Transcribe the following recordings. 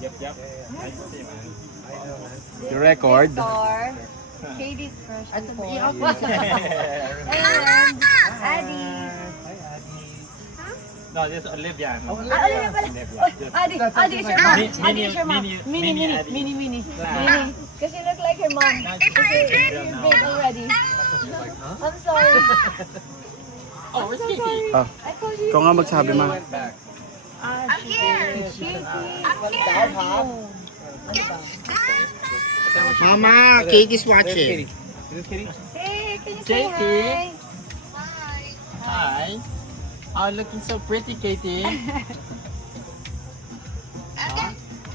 Yep. I see, man. You record? Victor, Katie's crush before. And Adi. No, this is Olivia. No. Olivia pala. Adi is your mom. Adi is your mom. Mini. Because you look like her mom. Because you're big already. I'm sorry. Oh, where's Katie? Sorry. Ah, I called you. ikaw nga magsabi, ma. Mama, Katie's watching. Hey, can you say Katie. hi? Hi. Oh, looking so pretty, Katie.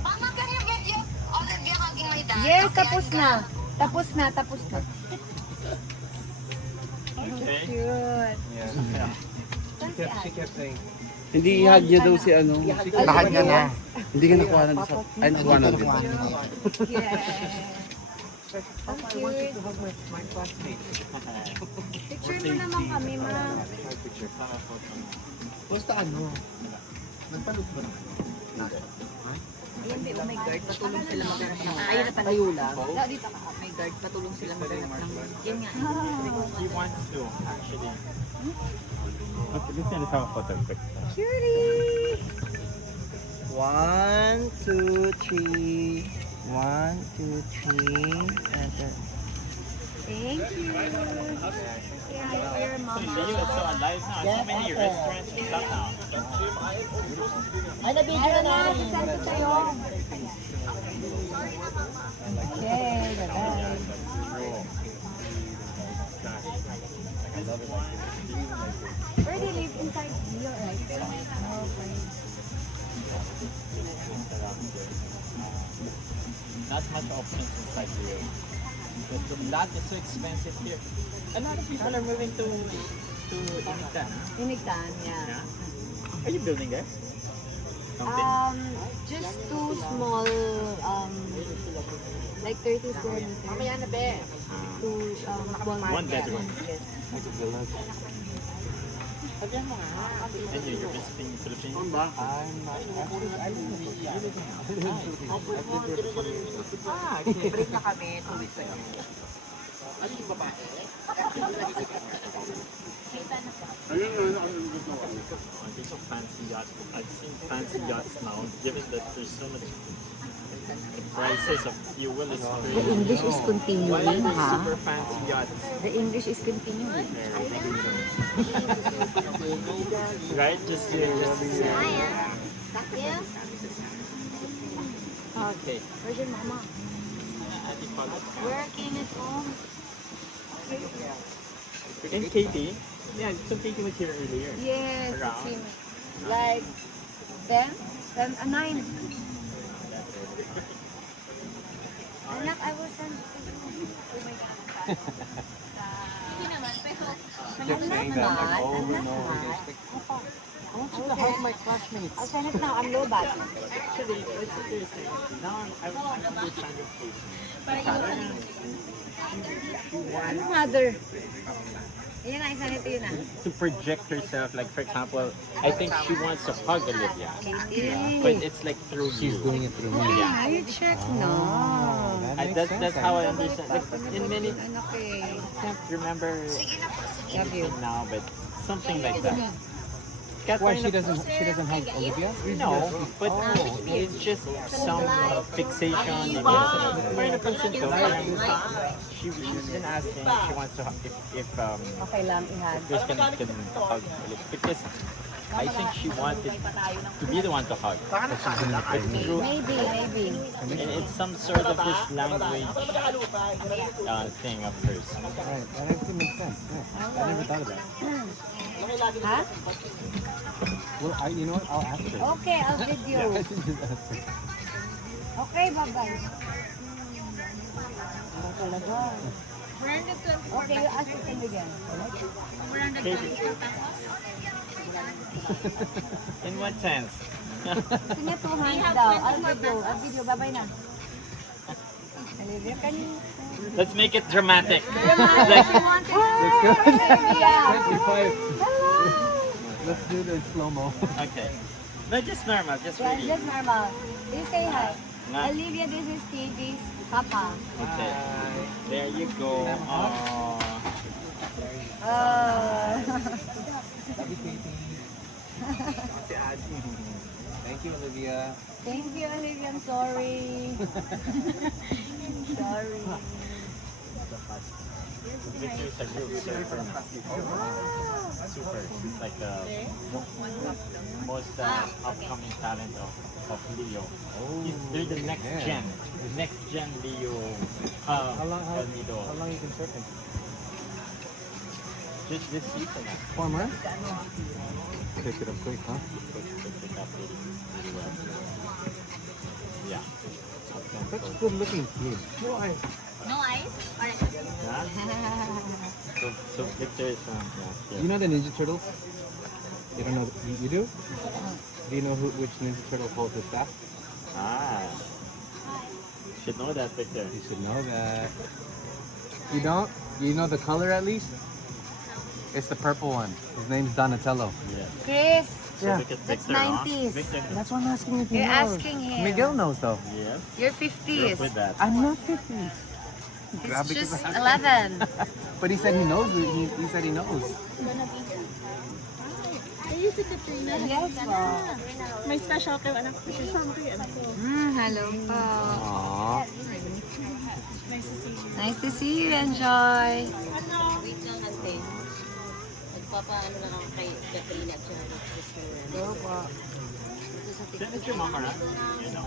Mama, can you video Olivia hugging my dad? Yes, tapos na. Tapos na. Okay. Cute. Yeah. Saan si Adi? Hindi ihag niya daw si ano. Lahat niya na. Hindi ka nakuha na sa... Ay, nakuha na dito. Yeah. Ang cute. Picture mo naman kami, ma. Basta ano? Nagpalot ba naman? Ayun, di, oh my guard, patulong sila maghanap ng... Ayun na tayo lang. Dito ka, oh my guard, patulong sila maghanap ng... Yan nga. He wants to, actually. Okay, let's have a photo quick. Cutie. 1, 2, 3. 1, 2, 3. And then... Thank you. Say hi to your So mama. Leo is so alive now. So many restaurants and stuff now. Ay, nabidyo na Ayan na, sisend ko sa'yo. Okay, bye-bye. Where do you live? Inside Leo, right? Okay. Not much options inside here. But the lot is so expensive here. A lot of people are moving to Inigtan. Inigtan, yeah. Yeah. Are you building there? Something. Just two small, like 30 square meters. Two small One bedroom. Yes. And you're visiting the Philippines? Break na kami, 2 weeks ago. These are fancy yachts. I've seen fancy yachts now, given that there's so much prices of fuel is The crazy. English is Why are continuing, there ha? super fancy yachts? The English is continuing. Right? Just here. Okay. Where's your mama? Working at home. And Katie? Yeah, so Katie was here earlier. Yes, it Around. seems like 10, 9. Anak, I will send it to you. Oh my God. I want you to hug my classmates. I'll send it now. I'm low bat. Actually, what's interesting? Now I'm a big fan of Katie. Mother. Ayan na, isend it to you na. To project herself, like for example, I think she wants to hug Olivia, Katie. but it's like through you. Doing it through me. Ah, you check na. That's how I understand. Like, in many, Anak eh. I can't remember Love you. it now, but something like that. Why she doesn't hug Olivia? No, but it's just some fixation. Parang napansin ko, parang she's been asking if she wants to if Okay lang, ihag. Chris can hug Olivia, because I think she wanted to be the one to hug. But through, Maybe. and it's some sort of this language thing of hers. Right, that actually makes sense. Yeah. I never thought of that. Ha? Well, you know what? I'll ask her. Okay, I'll video. I should just ask her. Okay, bye-bye. Okay, you ask it again. In what sense? Gusto niya 2 hands daw. I'll video. Bye-bye na. Olivia, can you... Let's make it dramatic. Let's go. Let's do the slow-mo. Okay. No, just normal, just Yeah, really. just normal. You say hi. Nah. Olivia, this is KJ's papa. Okay. There you go. Oh. Oh. Thank you, Olivia. Thank you, Olivia. I'm sorry. Sorry. Victor's a real surfer. Super. He's like the most upcoming talent of Leo. They're the next gen. The next gen Leo. How long Nido. you been surfing? Just this season. 4 months? Pick it up quick, huh? Yeah. Such a good looking kid. No ice? So Victor is You know the Ninja Turtles? You don't know? You do? Do you know which Ninja Turtle holds the staff? Ah. Should know that, Victor. You should know that. You don't? You know the color at least? It's the purple one. His name's Donatello. Yeah. Chris, So Yeah. look at That's Victor, huh? 90s. Victor. That's what I'm asking if you're asking him. Miguel knows though. Yes. You're Grew 50s. up with that. I'm not 50. It's just 11. But he said he knows. He said he knows. Yes, po. May special kayo anak ko. Kasama ko yung anak ko. Hello po. Aww. Nice to see you. Enjoy. Wait lang natin. Nagpapaano na lang kay Katrina at siya. Hello po. Send it to your mom, right? You know.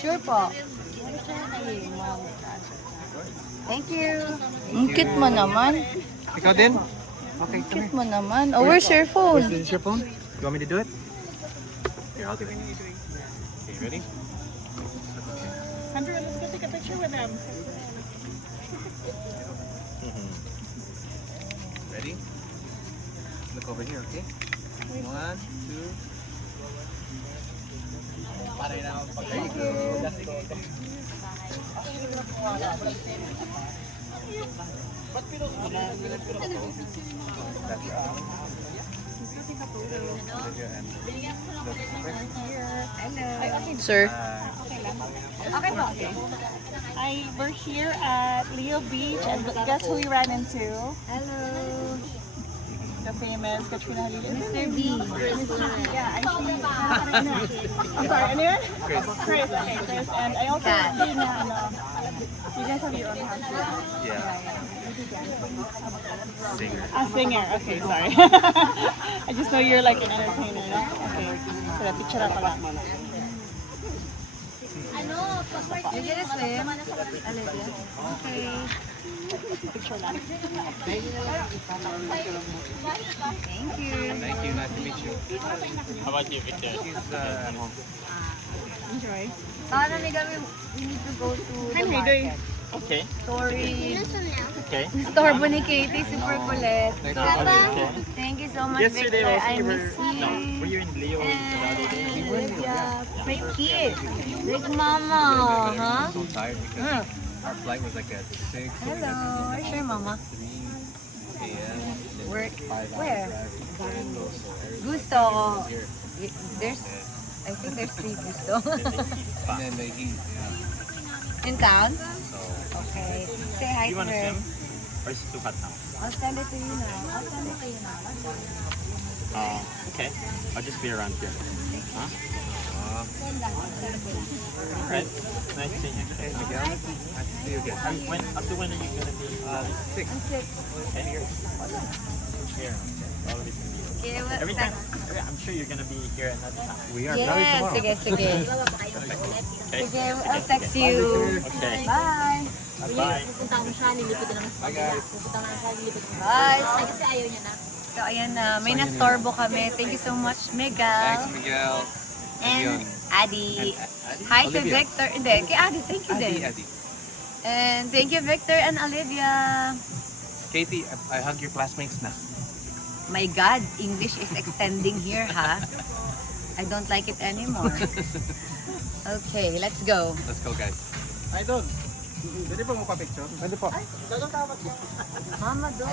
Sure po. Thank you. Ang cute mo naman. Ikaw din? Okay, come Cute mo naman. Oh, where's your phone? Is this your phone? You want me to do it? Here, I'll do it. Okay, ready? Andrew, let's go take a picture with them. Ready? Look over here, okay? 1, 2. There you go. Sir. Okay po. We're here at Leo Beach and guess who we ran into? Hello. The famous Katrina Halili. Mr. B. Yeah, I see. I'm sorry, ano yun? Chris. Chris, okay, Chris. And I also Kat. see na, you guys have your own house. Yeah. Singer. Singer. Okay, sorry. I just know you're like an entertainer, no? Okay. So, picture ako lang. You gonna swim? Olivia? Okay. Picture lang. Thank you. Thank you. Nice to meet you. How about you, Victor? Enjoy. Paano, Miguel? We need to go to Hi, the Mayday. market. Okay. Sorry. Okay. Storbo ni Katie, super kulit. Okay. Thank you so much, Yesterday Victor. also I you were miss you. no, were you in Leo the other day? And Olivia, my kid. Like mama, huh? So tired because our flight was like at 6. Hello, where's your mama? 3 a.m. Work. 5 Where? hours. Gusto. Here. There's, I think there's 3 Gusto. And then the heat. Yeah. In town? So Okay. Say hi You to want to her. swim? Or is it too hot now? I'll send it to you now. I'll send it to you now. Okay. I'll just be around here. Huh? Send that. I'll send it to you. Alright. Nice seeing you. hey Miguel, nice to see you again. Up to when are you gonna be? 6. I'm sick. Okay. Here. Already can be. Okay, well, Every time, I'm sure you're gonna be here another time. We are Yes, probably tomorrow. sige, sige. Okay. Sige, I'll text you. Okay. Bye. Bye. Pupunta mo siya, nilipid na naman. Bye guys. Pupunta mo na siya, nilipid mo. Bye. Ay, kasi ayaw niya na. So, ayan na. May nastorbo kami. Thank you so much, Miguel. Thanks Miguel. And Adi. Hi to Olivia. Victor. Hindi, kay Adi. Thank you din. Adi. And thank you, Victor and Olivia. Katie, I hug your classmates na. My God, English is extending here, ha? I don't like it anymore. Okay, let's go. Let's go guys. I don't. Pwede po mo pa-picture? Pwede po. Mama, do.